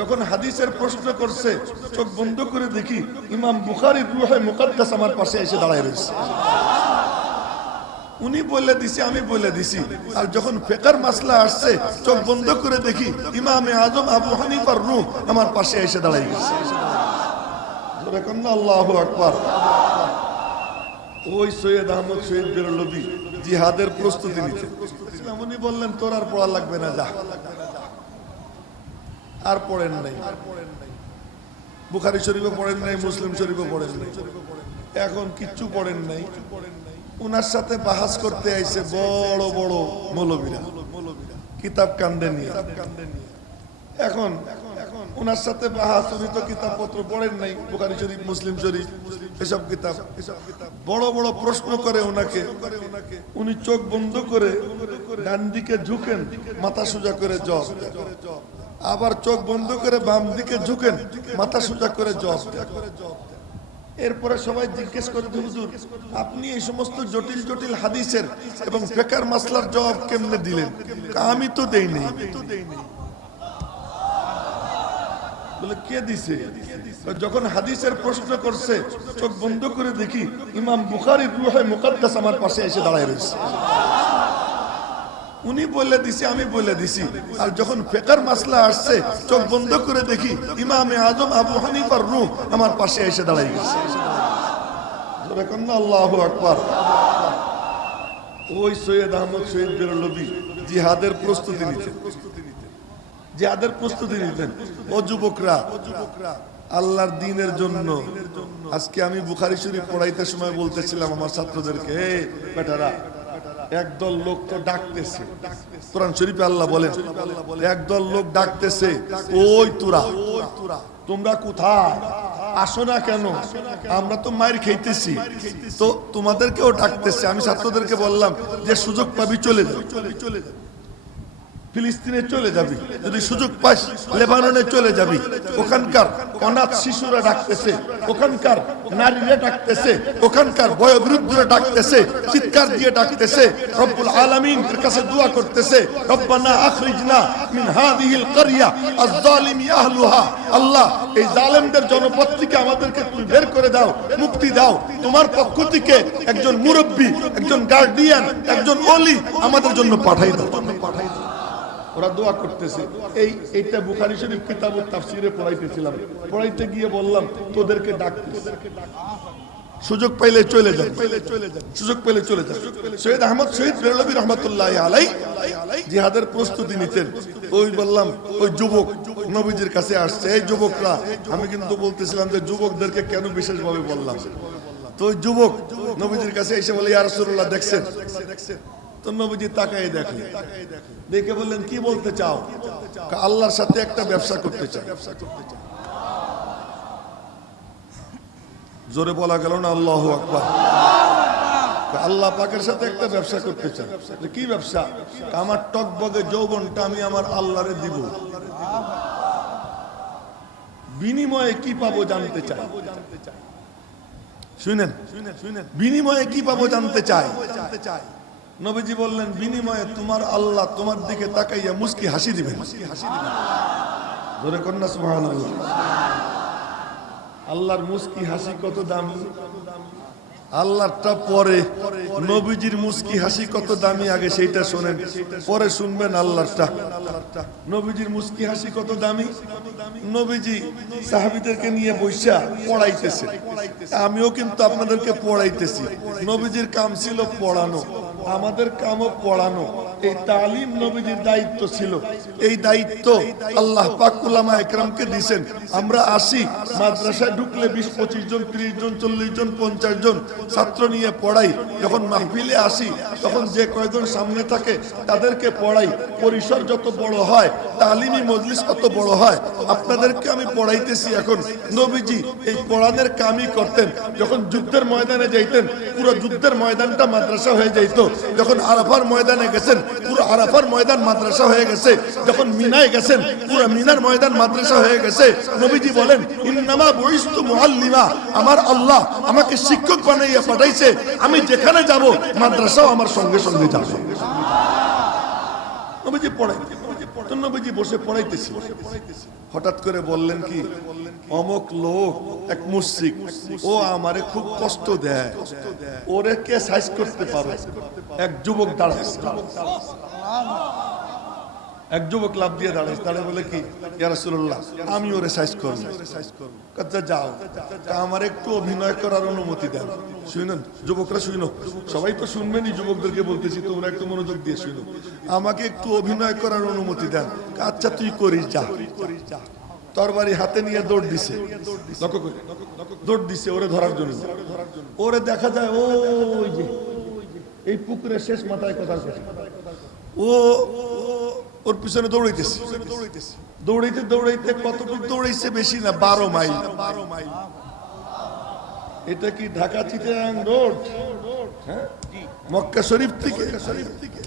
যখন হাদিসের প্রশ্ন করছে, চোখ বন্ধ করে দেখি, ইমাম বুখারির রুহে মুকাদ্দাস আমার পাশে এসে দাঁড়ায় রয়েছে। উনি বলে দিছি, আমি বলে দিছি। আর যখন ফেকার মাসলা আসছে, চোখ বন্ধ করে দেখি, ইমামে আজম আবু হানিফার রূহ আমার পাশে এসে দাঁড়াই গেছে। আল্লাহ আকবার। ওই সৈয়দ আহমদ শহীদ বেরলবি জিহাদের প্রস্তুতি নিতে। উনি বললেন, তোর আর পড়া লাগবে না, যা। আর পড়েন নাই। বুখারি শরীফে পড়েন নাই, মুসলিম শরীফে পড়েন নাই। এখন কিচ্ছু পড়েন নাই। উনার সাথে বাহাস করতে আইছে বড় বড় মৌলবীরা। কিতাব কান্দে নিয়ে। এখন উনার সাথে বাহাস উনি তো কিতাব পত্র পড়েন নাই, বুখারি শরীফ, মুসলিম শরীফ, এসব কিতাব। বড় বড় প্রশ্ন করে ওনাকে। উনি চোখ বন্ধ করে ডান দিকে ঝুঁকেন, মাথা সোজা করে জব আবার চোখ বন্ধ করে বাম দিকে ঝুঁকেন, মাথা সোজা করে জব এরপরে সবাই জিজ্ঞেস করে হুজুর, আপনি এই সমস্ত জটিল জটিল হাদিসের এবং ফেকার মাসলার জবাব কেমনে দিলেন? আমি তো দেইনি যখন হাদিসের প্রশ্ন করছে, চোখ বন্ধ করে দেখি ইমাম বুখারির রুহে মুকাদ্দাস আমার পাশে এসে দাঁড়ায় রয়েছে। উনি বলে দিছি, আমি বলে দিছি। আর যখন ফেকার মাসলা আসছে, চোখ বন্ধ করে দেখি ইমামে আজম আবু হানিফার রূহ আমার পাশে এসে দাঁড়াই গেছে আল্লাহু আকবার। ওই সৈয়দ আহমদ শহীদ বেরলবি জিহাদের প্রস্তুতি নিতেন জিহাদের প্রস্তুতি নিতেন। ও যুবকরা, আল্লাহর দিনের জন্য। আজকে আমি বুখারি শরীফ পড়াইতে সময় বলতেছিলাম আমার ছাত্রদেরকে বেটারা, একদল লোক তো ডাকতেছে। কোরআন শরীফে আল্লাহ বলেন, একদল লোক ডাকতেছে, ওই তুরা, তোমরা কোথায়? আসো না কেন? আমরা তো মায়ের খাইতেছি। তো তোমাদেরকেও ডাকতেছে। আমি ছাত্রদেরকে বললাম, যে সুযোগ পাবি চলে যাও চলে যাবে ফিলিস্তিনে চলে যাবি। যদি সুযোগ পাস, লেবাননে চলে যাবি। ওখানকার অনাথ শিশুরা ডাকতেছে। ওখানকার নারীরা ডাকতেছে। ওখানকার বয়োবৃদ্ধরা ডাকতেছে। চিৎকার দিয়ে ডাকতেছে। রব্বুল আলামিন এর কাছে দোয়া করতেছে। রব্বানা আখরিজনা মিন হাদিহিল কারিয়া আয-যালিমি আল্লাহ, এই জালেমদের জনপদ থেকে আমাদেরকে তুমি বের করে দাও, মুক্তি দাও। তোমার পক্ষ থেকে একজন মুরব্বী, একজন গার্ডিয়ান একজন ওলি আমাদের জন্য পাঠাই দাও পাঠাই দাও। ওরা দোয়া করতেছে। এই, এইটা বুখারি শরীফ কিতাব তাফসিরে পড়াইতেছিলাম। পড়াইতে গিয়ে বললাম, তোদেরকে ডাকতেছে। সুযোগ পাইলে চলে যান। সুযোগ পেলে চলে যান। সৈয়দ আহমদ শহীদ বেরলবী রহমতুল্লাহ আলাই জিহাদের প্রস্তুতি নিতেন। ওই বললাম, ওই যুবক নবীজির কাছে আসছে। এই যুবকরা, আমি কিন্তু বলতেছিলাম যে যুবকদেরকে কেন বিশেষভাবে বললাম? তো ওই যুবক নবীজির কাছে এসে বলে, ইয়া রাসূলুল্লাহ, দেখছেন? নবীজি তাকাই দেখে। দেখে বললেন, কি বলতে চাও? আল্লাহর সাথে একটা ব্যবসা করতে জোরে বলা গেল না, আল্লাহ আকবার। আল্লাহ পাকের সাথে একটা ব্যবসা করতে চাই। কি ব্যবসা? আমার টকবগে যৌবনটা আমি আমার আল্লাহরে দিব। বিনিময়ে কি পাবো জানতে চাই। শুনেন, বিনিময়ে কি পাবো জানতে চাই জানতে চাই? নবীজি বললেন, বিনিময়ে তোমার আল্লাহ তোমার দিকে তাকাইয়া মুস্কি হাসি দিবেন। ধরে কন্যা সুহান আল্লাহর মুস্কি হাসি কত দামি। আল্লাহটা পরে, নবীজির মুস্কি হাসি কত দামি, আগে সেইটা শোনেন। পরে শুনবেন আল্লাহটা নবীজির মুস্কি হাসি কত দামি। নবীজি সাহাবিদেরকে নিয়ে বৈশা পড়াইতেছে। আমিও কিন্তু আপনাদেরকে পড়াইতেছি। নবীজির কাম ছিল পড়ানো। আমাদের কামও পড়ানো। এই তালিম নবীজির দায়িত্ব ছিল। এই দায়িত্ব আল্লাহ পাক উলামা একরামকে দিয়েছেন আমরা আসি, মাদ্রাসায় ঢুকলে বিশ, পঁচিশ জন, ত্রিশ জন, চল্লিশ জন, পঞ্চাশ জন ছাত্র নিয়ে পড়াই। যখন মাহফিলে আসি, তখন যে কয়জন সামনে থাকে তাদেরকে পড়াই। পরিসর যত বড় হয়, তালিমি মজলিস কত বড় হয়। আপনাদেরকে আমি পড়াইতেছি এখন। নবীজি এই পড়ানোর কামই করতেন। যখন যুদ্ধের ময়দানে যাইতেন, পুরো যুদ্ধের ময়দানটা মাদ্রাসা হয়ে যাইত। যখন আরাফার ময়দানে গেছেন পুরো আরাফার ময়দান মাদ্রাসা হয়ে গেছে। যখন মিনায় গেছেন, পুরো মিনার ময়দান মাদ্রাসা হয়ে গেছে। নবীজি বলেন, ইন্নামা বইস্তু মুআল্লিমা। আমার আল্লাহ আমাকে শিক্ষক বানাইয়া পাঠাইছে। আমি যেখানে যাব, মাদ্রাসাও আমার সঙ্গে সঙ্গে যাবে। নবীজি পড়াই তো নবীজি বসে পড়াইতেছি। হঠাৎ করে বললেন কি, অমক লোক এক মুসিক ও আমারে খুব কষ্ট দেয়। ওরে কে সাইজ করতে পারো? এক যুবক দাঁড়াচ্ছে। এক যুবক লাভ দিয়ে দাঁড়ায় দাঁড়ায় বলে কি, ইয়া রাসূলুল্লাহ আমি ওরে সাইজ করব। কথা যাও। আমার একটু অভিনয় করার অনুমতি দেন। শুনুন, যুবকরা শুনো সবাই তো শুনবেনই, যুবকদেরকে বলতেছি, তোমরা একটু মনোযোগ দিয়ে শুনো আমাকে একটু অভিনয় করার অনুমতি দেন। আচ্ছা তুই করিস, যা। তরবারি হাতে নিয়ে দৌড় দিছে। দৌড় দিছে ওরে ধরার জন্য। ওরে দেখা যায় যে, এই পুকুরের শেষ মাথায় কথা ও, ওর পিছনে দৌড়াইতেছে। দৌড়াইতে দৌড়াইতে কতটুকু দৌড়াইছে বেশি না, বারো মাইল। বারো মাইল এটা কি ঢাকা চিটাং রোড? হ্যাঁ? মক্কা শরীফ থেকে। শরীফ থেকে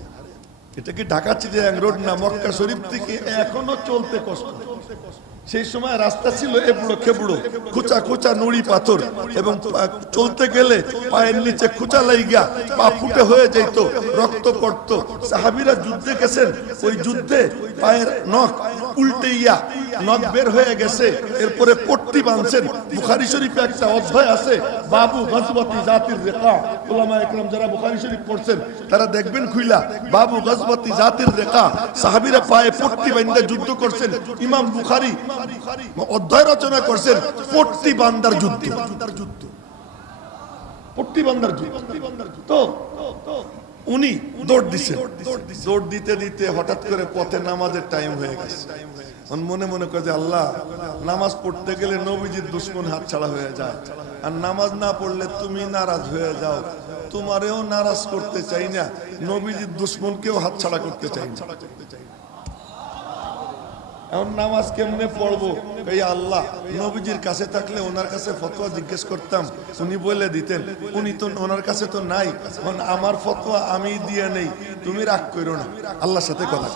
এটা কি ঢাকা চিটাং রোড না মক্কা শরীফ থেকে? এখনও চলতে কষ্ট। সেই সময় রাস্তা ছিল এবড়ো খেবড়ো খুচা খুচা নুড়ি পাথর এবং চলতে গেলে পায়ের নিচে খুচা লাইগা, পা ফুটে হয়ে যেত রক্ত পড়তো। সাহাবিরা যুদ্ধে গেছেন, ওই যুদ্ধে পায়ের নখ উল্টে ইয়া নখ বের হয়ে গেছে, এরপরে পট্টি বাঁধছেন। বুখারি শরীফে একটা অধ্যায় আছে, বাবু গজবতী জাতির রেখা। ওলামা একরাম যারা বুখারি শরীফ পড়ছেন, তারা দেখবেন খুইলা, বাবু গজবতী জাতির রেখা। সাহাবিরা পায়ে পট্টি বান্ধা যুদ্ধ করছেন। ইমাম বুখারি অধ্যায় রচনা করছেন পট্টি বান্দার যুদ্ধ। পট্টি বান্দার যুদ্ধ। তো উনি দৌড় দিছে দৌড় দিতে দিতে হঠাৎ করে পথে নামাজের টাইম হয়ে গেছে। মনে মনে করে যে আল্লাহ নামাজ পড়তে গেলে নবীজির দুশ্মন হাত ছাড়া হয়ে যায়। আর নামাজ না পড়লে তুমি নারাজ হয়ে যাও। তোমারেও নারাজ করতে চাই না। নবীজির দুশ্মনকেও হাত ছাড়া করতে চাই না। এখন নামাজ কেমনে পড়ব? এই আল্লাহ নবীজির কাছে থাকলে ওনার কাছে ফতোয়া জিজ্ঞেস করতাম, উনি বলে দিতেন, উনি তো ওনার কাছে তো নাই, এখন আমার ফতোয়া আমি দিয়ে নেই, তুমি রাগ করো না, আল্লাহর সাথে কথা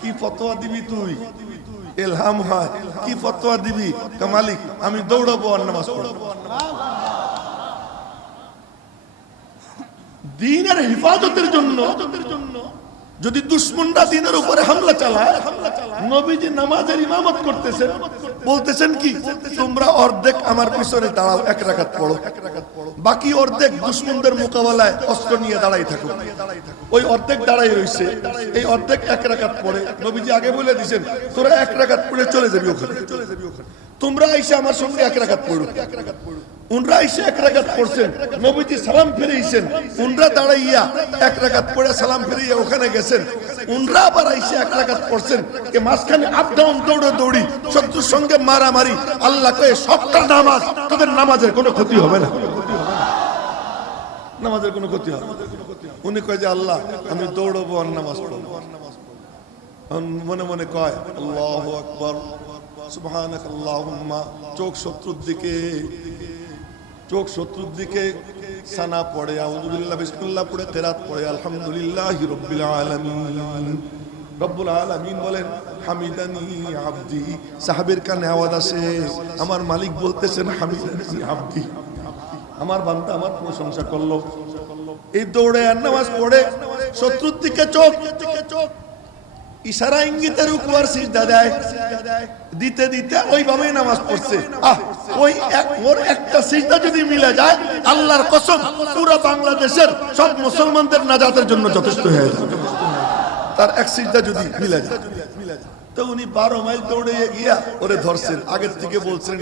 কি ফতোয়া দিবি তুই? এলহাম হয়, কি ফতোয়া দিবি? মালিক, আমি দৌড়াবো আর নামাজ পড়ব। দিনের হেফাজতের জন্য যদি দুশ্মনরা দিনের উপরে হামলা চালায়, নবীজি নামাজের ইমামত করতেছেন। বলতেছেন কি, তোমরা অর্ধেক আমার পিছনে দাঁড়াও, এক রাকাত পড়ো। বাকি অর্ধেক দুশ্মনদের মোকাবেলায় অস্ত্র নিয়ে দাঁড়াই থাকো। ওই অর্ধেক দাঁড়াই রইছে, এই অর্ধেক এক রাকাত পড়ে। নবীজি আগে বলে দিছেন, তোরা এক রাখাত পড়ে চলে যাবি ওখানে। তোমরা এসে আমার সঙ্গে এক রাকাত পড়ো। সালাম ফিরিয়ে ওখানে গেছেন। মাঝখানে মারামারি, আল্লাহ সবটা নামাজ, তোদের নামাজের কোনো ক্ষতি হবে না। নামাজের কোনো ক্ষতি হবে উনি কয় যে আল্লাহ, আমি দৌড়বো আর নামাজ পড়ব। মনে মনে কয়, আল্লাহ আকবর সুবহানাক আল্লাহুম্মা চোখ শত্রুর দিকে। চোখ শত্রুর দিকে, সানা পড়ে, আউযুবিল্লাহ, বিসমিল্লাহ পড়ে কেরাত পড়ে, আলহামদুলিল্লাহ রাব্বিল আলামিন। রব্বুল আলামিন বলেন, হামিদানি আবদি। সাহাবের কানে আওয়াজ আসে, আমার মালিক বলতেছেন, হামিদানি আবদি। আমার বান্দা আমার প্রশংসা করল। এই দৌড়ে আর নামাজ পড়ে, শত্রুর দিকে চোখ চোখ ইশারা ইঙ্গিতের উপর সিজদা দেয়। দিতে দিতে ওইভাবেই নামাজ পড়ছে। আহ, ওই এক ওর একটা সিজদা যদি মিলে যায়, আল্লাহর কসম পুরো বাংলাদেশের সব মুসলমানদের নাজাতের জন্য যথেষ্ট হয়ে যাবে। তার এক সিজদা যদি মিলে যায়। তো উনি বারো মাইল দৌড়ে গিয়া ওরে ধরছেন। আগের বলছেন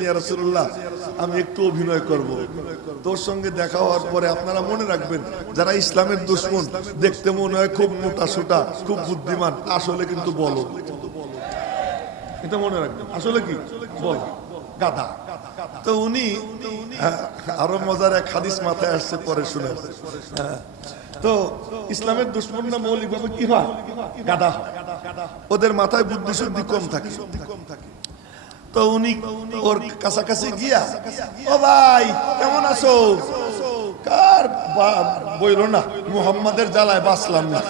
আমি একটু অভিনয় তোর সঙ্গে দেখা হওয়ার পরে আপনারা মনে রাখবেন যারা ইসলামের দুশ্মন দেখতে মনে হয় খুব মোটা সোটা খুব বুদ্ধিমান। আসলে কিন্তু বলো। এটা মনে রাখবেন। আসলে কি? বল। গাধা। তো উনি হ্যাঁ, আরও মজার এক হাদিস মাথায় আসছে পরে শুনে হ্যাঁ, তো ইসলামের দুশ্মনরা মৌলিক ভাবে কি হয়? গাধা হয়। ওদের মাথায় বুদ্ধি শুদ্ধি কম থাকে। তো উনি ওর কাছাকাছি গিয়া, ও ভাই, কেমন আছো? কার বইল না, মুহাম্মাদের জ্বালায় বাঁচলাম না।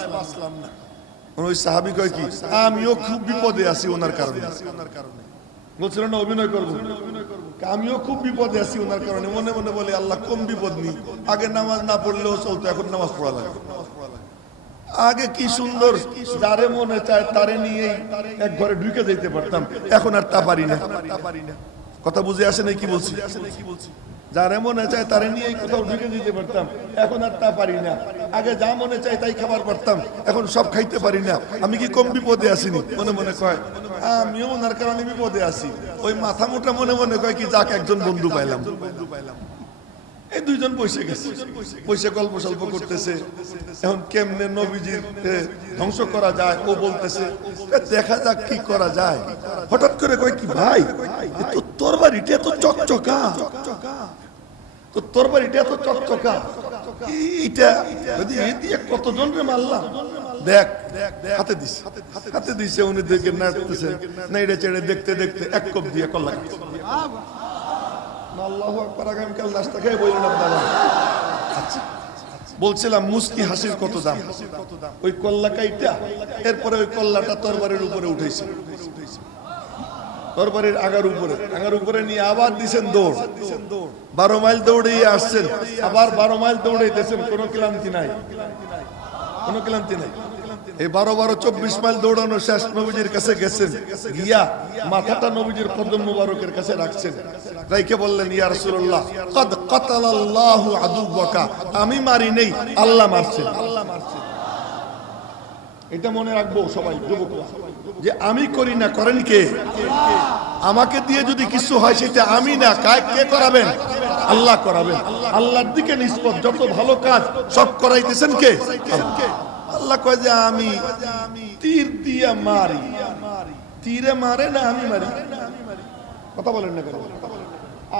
ওই সাহাবি কয় কি, আমিও খুব বিপদে আছি ওনার কারণে। বলছিল, না, অভিনয় করব। আমিও খুব বিপদে আছি ওনার কারণে। মনে মনে বলে, আল্লাহ, কম বিপদ নেই। আগে নামাজ না পড়লেও চলতো, এখন নামাজ পড়া লাগে। আগে কি সুন্দর, যারে মনে চায় তারে নিয়ে এক ঘরে ঢুকে যেতে পারতাম। এখন আর তা পারি না। কথা বুঝে আসে নাই কি বলছি? যারে মনে চায় তারে নিয়ে কোথাও ঢুকে দিতে পারতাম। এখন আর তা পারি না। আগে যা মনে চায় তাই খাবার পারতাম এখন সব খাইতে পারি না। আমি কি কম বিপদে আসিনি? মনে মনে কয়। আমিও ওনার কারণে বিপদে আছি ওই মাথা মোটা মনে মনে কয় কি, যাক, একজন বন্ধু পাইলাম। এই দুইজন বসে গেছে। বসে গল্প সল্প করতেছে। এখন কেমনে নবীজির ধ্বংস করা যায়, ও বলতেছে দেখা যাক কি করা যায়। হঠাৎ করে কয় কি, ভাই তো তোর বাড়িটা এত চকচকা। তো তোর বাড়ি, এটা তো চকচকা। এইটা যদি দিয়ে কতজন রে মারলাম? দেখ, হাতে দিস, হাতে দিছে, উনি দেখে নাড়তেছে। নাইড়ে চেড়ে দেখতে দেখতে এক কপ দিয়ে কল্লা। আল্লাহ আকবার, আগামীকাল নাস্তা খেয়ে বললেন আচ্ছা বলছিলাম, মুস্কি হাসির কত দাম? ওই কল্লা কাইটা, এরপরে ওই কল্লাটা তরবারির উপরে উঠেছে। তরবারির আগার উপরে। আগার উপরে নিয়ে আবার দিছেন দৌড়। বারো মাইল আসছেন। আবার বারো মাইল ক্লান্তি নাই। ক্লান্তি নাই। এই বারো বারো চব্বিশ মাইল দৌড়ানো শেষ নবীজির কাছে গেছেন। গিয়া মাথাটা নবীজির কদম মুবারকের কাছে রাখছেন। রাইকে বললেন, ইয়া কদ আমি মারি নেই আল্লাহ মারছেন আল্লাহ মারছেন। এটা মনে রাখব সবাই, যুবকরা। যে আমি করি না, করেন কে? আমাকে দিয়ে যদি কিছু হয়, সেটা আমি না কে করাবেন? আল্লাহ করাবেন। আল্লাহর দিকে নিষ্পত যত ভালো কাজ, সব করাইতেছেন কে? আল্লাহ। কয় যে আমি তীর দিয়া মারি। তীরে মারে না, আমি মারি। কথা বলেন না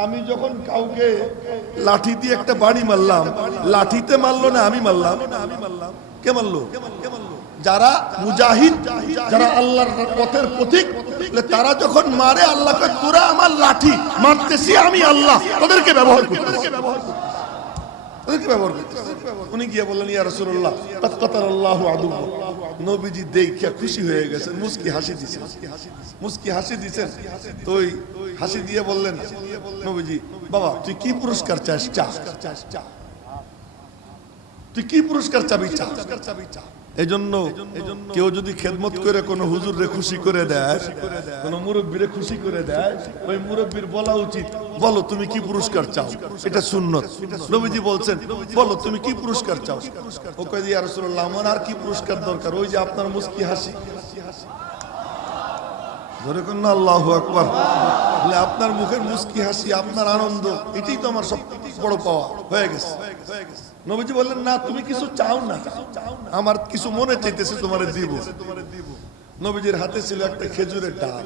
আমি যখন কাউকে লাঠি দিয়ে একটা বাড়ি মারলাম, লাঠিতে মারলো না, আমি মারলাম। কে মারলো কে মারলো? যারা মুজাহিদ, যারা আল্লাহর পথের পথিক তারা যখন মারে আল্লাহকে, তোরা আমার লাঠি, মারতেছি আমি আল্লাহ, তাদেরকে ব্যবহার করতেছি। তাদেরকে ব্যবহার করতেছি। উনি গিয়ে বললেন, ইয়া রাসূলুল্লাহ কাদ কাতালাল্লাহু আদুওয়া। নবীজি দেখিয়া খুশি হয়ে গেছেন, মুস্কি হাসি দিছেন। মুস্কি হাসি দিছেন। তো ওই হাসি দিয়ে বললেন, নবীজি, বাবা, তুই কি পুরস্কার চাস? চা। তুই কি পুরস্কার চাবি? চা। এই জন্য কেউ যদি খেদমত করে কোন রে খুশি করে দেয়, কোন মুরব্বীরে খুশি করে দেয়, ওই মুরব্বীর বলা উচিত, বলো তুমি কি পুরস্কার চাও? এটা সুন্নত। নবীজি বলছেন, বলো তুমি কি পুরস্কার চাও? ও কয় ইয়া রাসূলুল্লাহ, আমার আর কি পুরস্কার দরকার? ওই যে আপনার মুস্কি হাসি। ধরে কোন আল্লাহু আকবার। বলে আপনার মুখের মুস্কি হাসি, আপনার আনন্দ, এটাই তো আমার সব বড় পাওয়া হয়ে গেছে। নবীজি বললেন, না, তুমি কিছু চাও না। আমার কিছু মনে চাইতেছে, তোমার দিব। নবীজির হাতে ছিল একটা খেজুরের ডাল।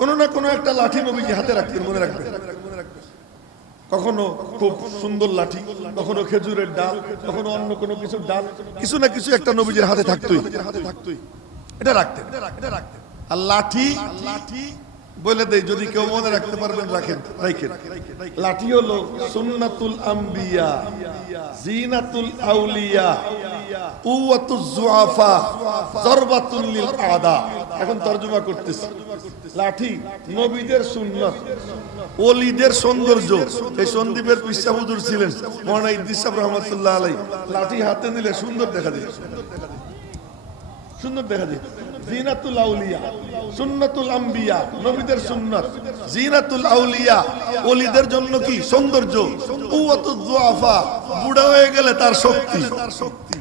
কোনো না কোনো একটা লাঠি নবীজি হাতে রাখতেন, মনে রাখবেন। কখনো খুব সুন্দর লাঠি, কখনো খেজুরের ডাল, কখনো অন্য কোনো কিছু ডাল, কিছু না কিছু একটা নবীজির হাতে থাকতোই। হাতে থাকতোই এটা রাখতেন। এটা রাখতেন আর লাঠি লাঠি বলে দেই, যদি কেউ মনে রাখতে পারবেন, রাখেন রাখেন। লাঠি হলো সুন্নাতুল আম্বিয়া, জিনাতুল আউলিয়া জুআফা জরবাতুল লিল আদা। এখন তরজমা করতেছি। লাঠি, নবীদের সুন্নাত, ওলিদের সৌন্দর্য। এই সন্দীপের পিসা হুজুর ছিলেন মৌলানা ইদ্রিস সাহেব রহমাতুল্লাহ আলাই লাঠি হাতে নিলে সুন্দর দেখা যায়। সুন্দর দেখা যায় জিনাতুল আউলিয়া, সুন্নাতুল আম্বিয়া, নবীদের সুন্নাত। জিনাতুল আউলিয়া, ওলিদের জন্য কি? সৌন্দর্য। বুড়া হয়ে গেলে তার শক্তি। তার শক্তি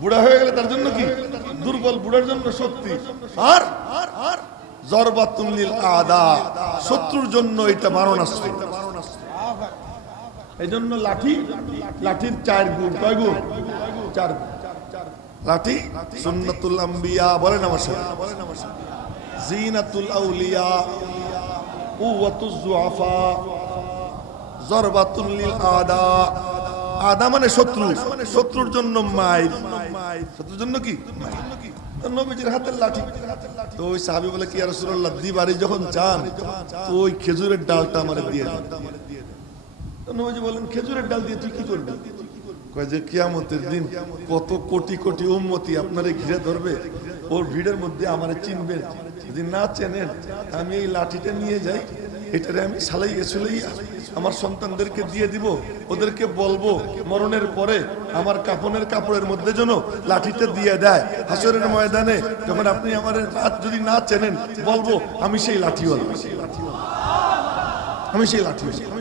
বুড়া হয়ে গেলে তার জন্য কি? দুর্বল বুড়ার জন্য শক্তি। আর? আর আদা, শত্রুর জন্য এটা মারণাস্ত্র। এই জন্য লাঠি, লাঠির চার গুণ। কয় গুণ? চার গুণ। লাঠি? সুন্নাতুল আম্বিয়া বলেন আমার সাথে। জিনাতুল আউলিয়া লিল আদা। আদা মানে শত্রু। শত্রুর জন্য মাইর শত্রুর জন্য কি? হাতের লাঠি। বলে কি আর যখন চান ওই খেজুরের ডালটা আমারে দিয়ে বলেন খেজুরের ডাল দিয়ে তুই কি করবি? দিন কত কোটি কোটি আপনারে ঘিরে ধরবে। ওর ভিড়ের মধ্যে আমার চিনবেন যদি না চেনেন, আমি এই লাঠিটা নিয়ে যাই, এটারে আমি সালাই এসলেই আমার সন্তানদেরকে দিয়ে দিব। ওদেরকে বলব, মরণের পরে আমার কাপনের কাপড়ের মধ্যে যেন লাঠিটা দিয়ে দেয়। হাসরের ময়দানে যখন আপনি আমার রাত যদি না চেনেন, বলব, আমি সেই লাঠিওয়ালা। আমি সেই লাঠিওয়ালা।